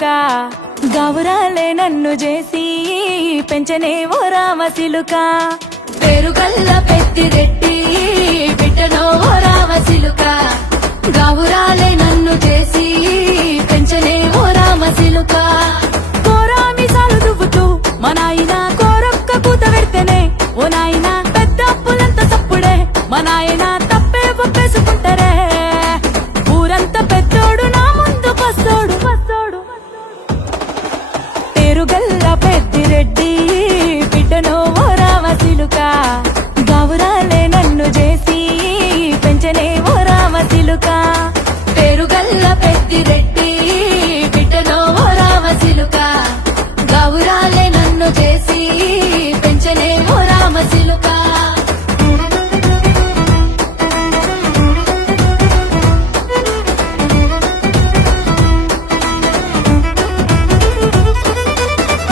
సిలుక గౌరాలే నన్ను చేసి పెంచనే ఓ రామ సిలుక పేరుగల్ల పెద్దిరెడ్డి బిడ్డనో ఓ రామ సిలుక గౌరాలే నన్ను చేసి పెంచనే ఓ రామ సిలుక కోరామి సాలు దువ్వుతూ మా నాయన కోరొక్క కూత పెడితేనే ఓ నాయన పెద్ద అప్పులంత తప్పుడే మా నాయన తప్పే ఒప్పేసుకుంటారే ఊరంతా పెద్దోడు నా ముందు పస్తోడు పేరుగల్ల పెద్దిరెడ్డి బిడ్డనో ఓ రామ సిలుక గౌరాలే నన్ను చేసి పెంచనే ఓ రామ సిలుక పేరుగల్ల పెద్దిరెడ్డి బిడ్డనో ఓ రామ సిలుక గౌరాలే నన్ను చేసి పెంచనే ఓ రామ సిలుక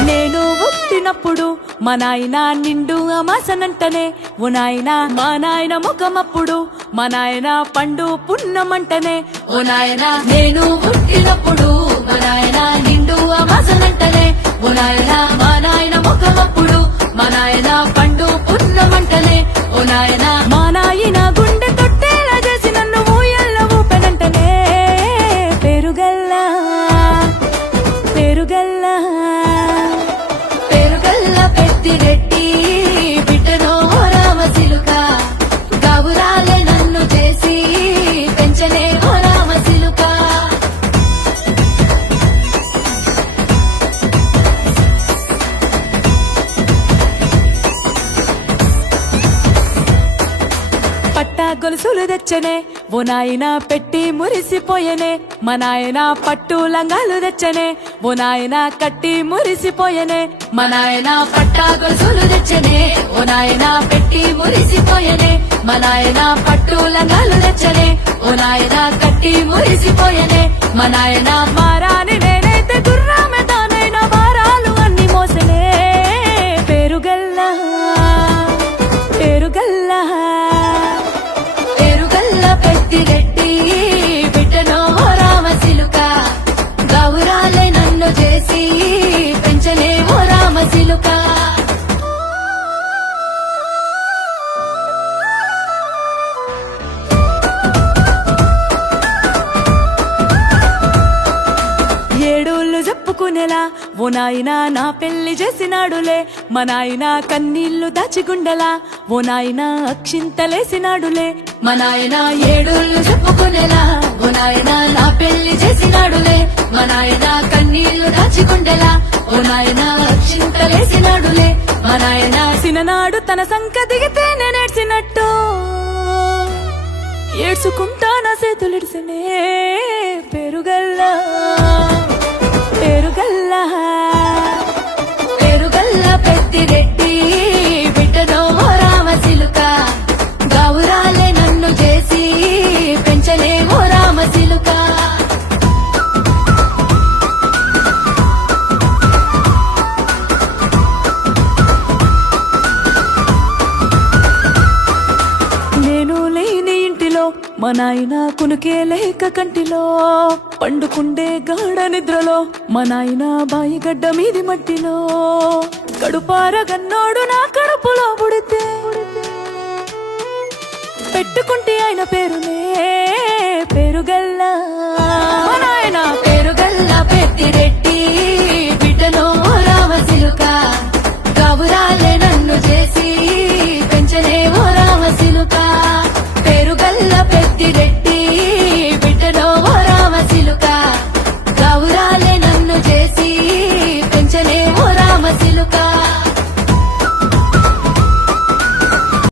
నేను పుట్టినప్పుడు మా నాయన నిండు అమాసనంటనే ఓ నాయన మా నాయన ముఖమప్పుడు మా నాయన పండు పున్నమంటనే ఓ నాయన నేను పుట్టినప్పుడు మా నాయన నిండు అమాసనంటనే ఓ నాయన మా నాయన ముఖమప్పుడు మా నాయన పండు పున్నమంటనే ఓ నాయన మా నాయన గుండె తొట్టేలా చేసి నన్ను ఊయల్ల ఊపెనంటనే పేరుగల్లా పేరుగల్లా పేరుగల్ల పెద్దిరెడ్డి బిడ్డనో ఓ రామ సిలుక గౌరాలే నన్ను చేసి పెంచనే ఓ రామ సిలుక పట్టా గొలుసులు తెచ్చనే ఓ నాయన పెట్టి మురిసిపోయనే మా నాయన పట్టు లంగాలు తెచ్చనే ఓ నాయన కట్టి మురిసిపోయనే మా నాయన పట్టా గొలుసులు తెచ్చనే ఓ నాయన పెట్టి మురిసిపోయనే మా నాయన పట్టు లంగాలు తెచ్చనే ఓ నాయన కట్టి మురిసిపోయనే మా నాయన మారాని నేనైతే గుర్రామే తానైనా భారాలు అన్ని మోసనే పేరుగల్లా పేరుగల్లా పేరుగల్ల పెద్దిరెడ్డి బిడ్డనో ఓ రామ సిలుక గౌరాలే నన్ను చేసి పెంచనే ఓ రామ సిలుక ఏడోళ్ళు చెప్పుకునేలా ఓ నాయన నా పెళ్లి చేసినాడులే మా నాయన కన్నీళ్లు దాచిగుండెలా ఓ నాయన అక్షింతలేసినాడులే మా నాయన ఏడుళ్ళు చెప్పుకునేలా ఓ నాయన నా పెళ్లి చేసినాడులే మా నాయన కన్నీళ్లు దాచికుండేలా ఓ నాయన అక్షింతలేసినాడులే మా నాయన సిననాడు తన సంక దిగితే నేనేడ్చినట్టు ఏడ్చుకుంటా నా చేతులిడిసినే పేరుగల్లా పేరుగల్లా పేరుగల్ల పెద్దిరెడ్డి బిడ్డనో ఓ రామ సిలుక గౌరాలే నన్ను చేసి పెంచలే ఓ రామ సిలుక నేను లేని ఇంటిలో మా నాయన కునుకే లేక కంటిలో పండుకుండే గాఢ నిద్రలో మా నాయన బాయి గడ్డ మీది మట్టిలో కడుపారగన్నోడు నా కడుపులో పుడితే పెట్టుకుంటే ఆయన పేరునే పేరుగల్లా